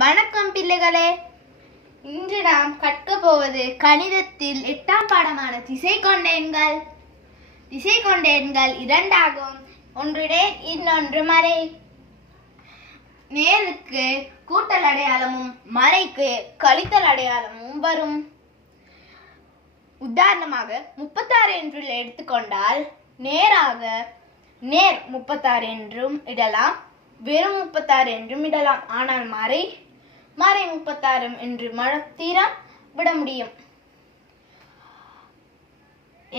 வணக்கம் பிள்ளைகளே. இன்று நாம் கற்க போவது கணிதத்தில் எட்டாம் பாடமான திசை கொண்ட எண்கள் திசை கொண்ட எண்கள் இரண்டாகும். ஒன்றுடே இன்னொன்று மறை. நேருக்கு கூட்டல் அடையாளமும் மறைக்கு கழித்தல் அடையாளமும் வரும். உதாரணமாக முப்பத்தாறு என்று எடுத்துக்கொண்டால் நேராக நேர் முப்பத்தாறு என்றும் இடலாம் வெறும் முப்பத்தாறு என்றும் இடலாம். ஆனால் மறை மறை முப்பத்தாறு என்று மழத்தீரம் விட முடியும்.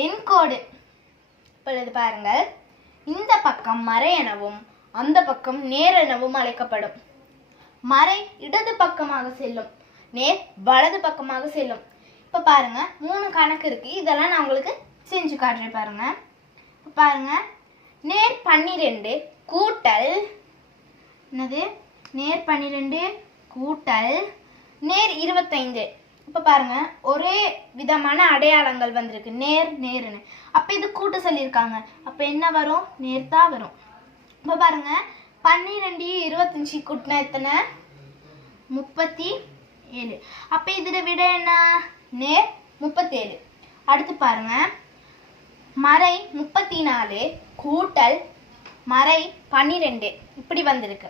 என்கோடு இப்பொழுது பாருங்கள். இந்த பக்கம் மறை எனவும் அந்த பக்கம் நேர் எனவும் அழைக்கப்படும். மறை இடது பக்கமாக செல்லும் நேர் வலது பக்கமாக செல்லும். இப்போ பாருங்க மூணு கணக்கு இருக்கு. இதெல்லாம் நான் உங்களுக்கு செஞ்சு காட்டுறேன் பாருங்க. இப்போ பாருங்க. நேர் பன்னிரெண்டு கூட்டல் என்னது? நேர் பன்னிரெண்டு கூட்டல் நேர் இருபத்தைந்து. இப்போ பாருங்க ஒரே விதமான அடையாளங்கள் வந்திருக்கு. நேர் நேருன்னு. அப்போ இது கூட்ட சொல்லியிருக்காங்க. அப்போ என்ன வரும்? நேர் தான் வரும். இப்போ பாருங்க பன்னிரெண்டு இருபத்தஞ்சி கூட்டினா எத்தனை? முப்பத்தி ஏழு அப்போ இதில் விட என்ன? நேர் முப்பத்தேழு. அடுத்து பாருங்க மறை முப்பத்தி நாலு கூட்டல் மறை பன்னிரெண்டு. இப்படி வந்திருக்கு.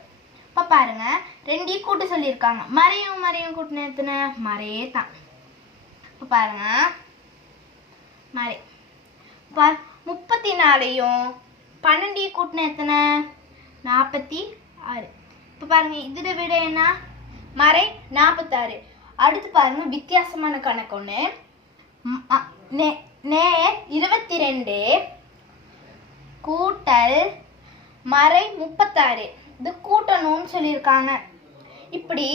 இப்போ பாருங்க ரெண்டையும் கூட்டு சொல்லியிருக்காங்க. மறையும் மறையும் கூட்டின எத்தனை? மறையே தான் இப்போ பாருங்க. மறை. பா முப்பத்தி நாலையும் பன்னெண்டையும் கூட்டின எத்தனை? நாற்பத்தி ஆறு இப்போ பாருங்க இதில் விட என்ன? மறை நாற்பத்தாறு அடுத்து பாருங்க வித்தியாசமான கணக்கு ஒன்று நே இருபத்தி ரெண்டு கூட்டல் மறை முப்பத்தாறு. இது கூட்டணும்னு சொல்லியிருக்காங்க. இப்படி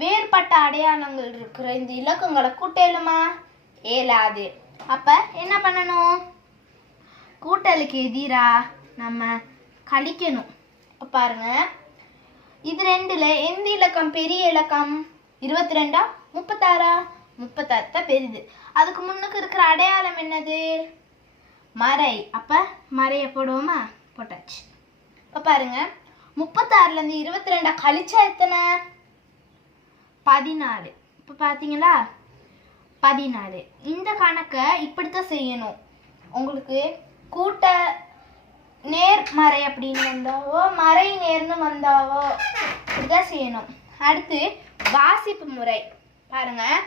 வேறுபட்ட அடையாளங்கள் இருக்கிற இந்த இலக்கங்களை கூட்டலுமா ஏலாது அப்போ என்ன பண்ணணும்? கூட்டலுக்கு எதிராக நம்ம கழிக்கணும். இப்போ பாருங்க. இது ரெண்டில் எந்த இலக்கம்? பெரிய இலக்கம்? இருபத்தி ரெண்டா முப்பத்தாறா? முப்பத்தாறு தான் பெரியது அதுக்கு முன்னுக்கு இருக்கிற அடையாளம் என்னது? மறை. அப்போ மறைய போடுவோமா போட்டாச்சு. இப்போ பாருங்க. முப்பத்தாறுல இருந்து இருபத்தி ரெண்டை கழிச்சா எத்தனை? பதினாலு. இப்ப பாத்தீங்களா? பதினாலு. இந்த கணக்கை இப்படித்தான் செய்யணும். உங்களுக்கு கூட்ட நேர்மறை அப்படின்னு வந்தாவோ மறை நேர்னு வந்தாவோ இப்படிதான் செய்யணும். அடுத்து வாசிப்பு முறை. பாருங்க.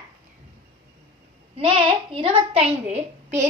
நேர் இருபத்தைந்து பெரிய